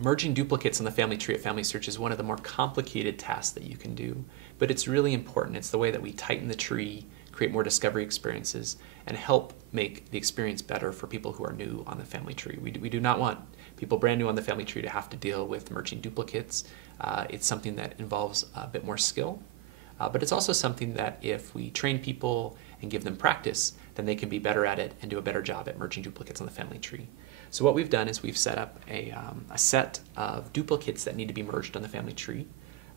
Merging duplicates in the family tree at Family Search is one of the more complicated tasks that you can do, but it's really important. It's the way that we tighten the tree, create more discovery experiences, and help make the experience better for people who are new on the family tree. We do not want people brand new on the family tree to have to deal with merging duplicates. It's something that involves a bit more skill, but it's also something that if we train people and give them practice, then they can be better at it and do a better job at merging duplicates on the family tree. So what we've done is we've set up a set of duplicates that need to be merged on the family tree,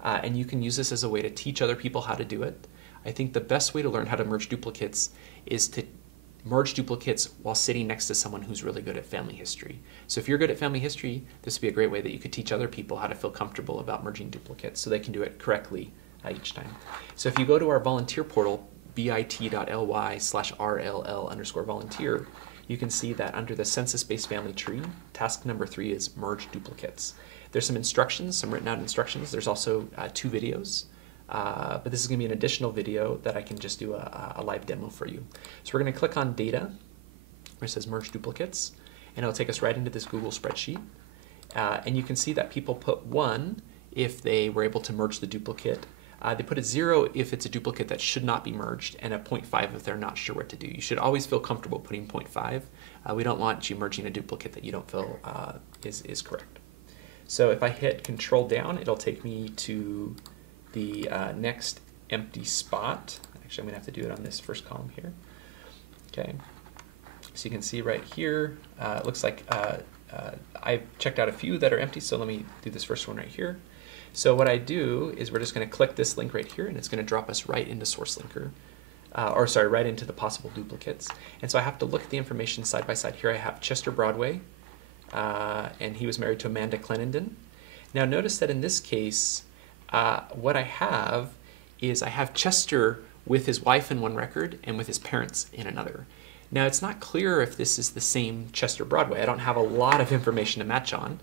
and you can use this as a way to teach other people how to do it. I think the best way to learn how to merge duplicates is to merge duplicates while sitting next to someone who's really good at family history. So if you're good at family history, this would be a great way that you could teach other people how to feel comfortable about merging duplicates so they can do it correctly each time. So if you go to our volunteer portal, bit.ly/rll_volunteer, you can see that under the census-based family tree, task number 3 is merge duplicates. There's some instructions, some written out instructions. There's also 2 videos, but this is going to be an additional video that I can just do a live demo for you. So we're going to click on data, where it says merge duplicates, and it'll take us right into this Google spreadsheet. And you can see that people put 1 if they were able to merge the duplicate. They put a 0 if it's a duplicate that should not be merged, and a 0.5 if they're not sure what to do. You should always feel comfortable putting 0.5. We don't want you merging a duplicate that you don't feel is correct. So if I hit Control down, it'll take me to the next empty spot. Actually, I'm going to have to do it on this first column here. Okay. So you can see right here, it looks like I've checked out a few that are empty, so let me do this first one right here. So what I do is we're just going to click this link right here, and it's going to drop us right into SourceLinker, right into the possible duplicates. And so I have to look at the information side by side. Here I have Chester Broadway, and he was married to Amanda Clenenden. Now notice that in this case, what I have is I have Chester with his wife in one record and with his parents in another. Now it's not clear if this is the same Chester Broadway. I don't have a lot of information to match on.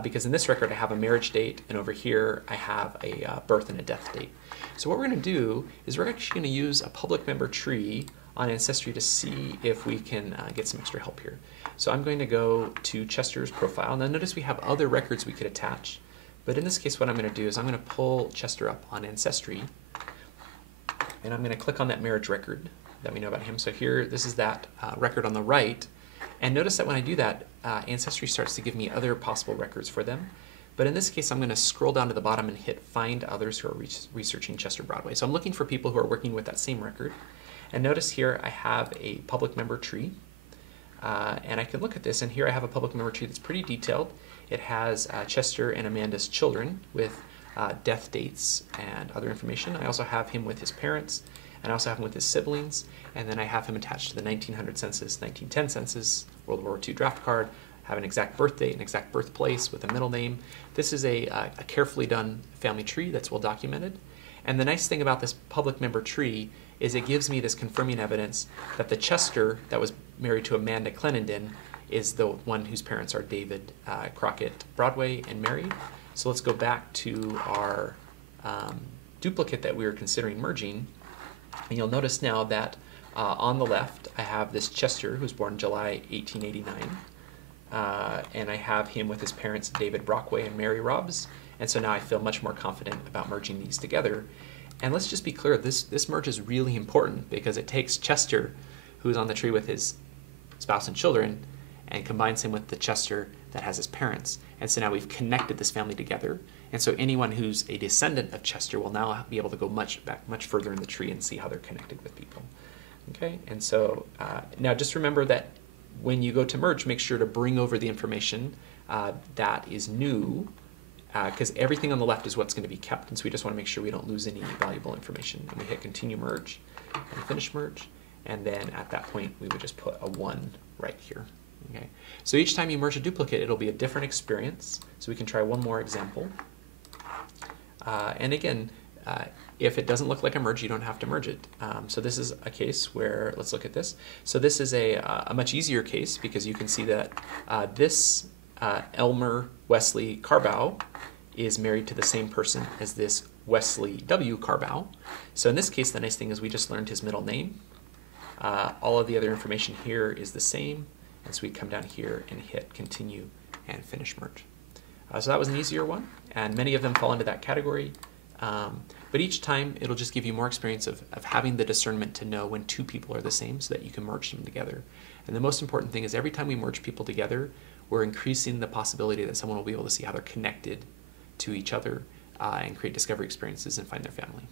Because in this record I have a marriage date, and over here I have a birth and a death date. So what we're going to do is we're actually going to use a public member tree on Ancestry to see if we can get some extra help here. So I'm going to go to Chester's profile. Now notice we have other records we could attach, but in this case what I'm going to do is I'm going to pull Chester up on Ancestry, and I'm going to click on that marriage record that we know about him. So here, this is that record on the right. And notice that when I do that, Ancestry starts to give me other possible records for them. But in this case, I'm going to scroll down to the bottom and hit Find Others who are researching Chester Broadway. So I'm looking for people who are working with that same record. And notice here I have a public member tree. And I can look at this, and here I have a public member tree that's pretty detailed. It has Chester and Amanda's children with death dates and other information. I also have him with his parents, and I also have him with his siblings, and then I have him attached to the 1900 census, 1910 census, World War II draft card, have an exact birth date, an exact birthplace with a middle name. This is a carefully done family tree that's well documented. And the nice thing about this public member tree is it gives me this confirming evidence that the Chester that was married to Amanda Clenenden is the one whose parents are David Crockett Broadway and Mary. So let's go back to our duplicate that we were considering merging. And you'll notice now that on the left, I have this Chester who was born July 1889. And I have him with his parents, David Brockway and Mary Robbs. And so now I feel much more confident about merging these together. And let's just be clear, this merge is really important because it takes Chester, who's on the tree with his spouse and children, and combines him with the Chester that has his parents. And so now we've connected this family together. And so anyone who's a descendant of Chester will now be able to go much further in the tree and see how they're connected with people. Okay, and so now just remember that when you go to merge, make sure to bring over the information that is new, because everything on the left is what's going to be kept, and so we just want to make sure we don't lose any valuable information. And we hit continue merge and finish merge, and then at that point we would just put a 1 right here. Okay, so each time you merge a duplicate, it'll be a different experience. So we can try one more example. And again, if it doesn't look like a merge, you don't have to merge it. So this is a case where, let's look at this. So this is a much easier case because you can see that this Elmer Wesley Carbow is married to the same person as this Wesley W. Carbow. So in this case, the nice thing is we just learned his middle name. All of the other information here is the same. And so we come down here and hit continue and finish merge. So that was an easier one, and many of them fall into that category. But each time, it'll just give you more experience of having the discernment to know when two people are the same so that you can merge them together. And the most important thing is every time we merge people together, we're increasing the possibility that someone will be able to see how they're connected to each other and create discovery experiences and find their family.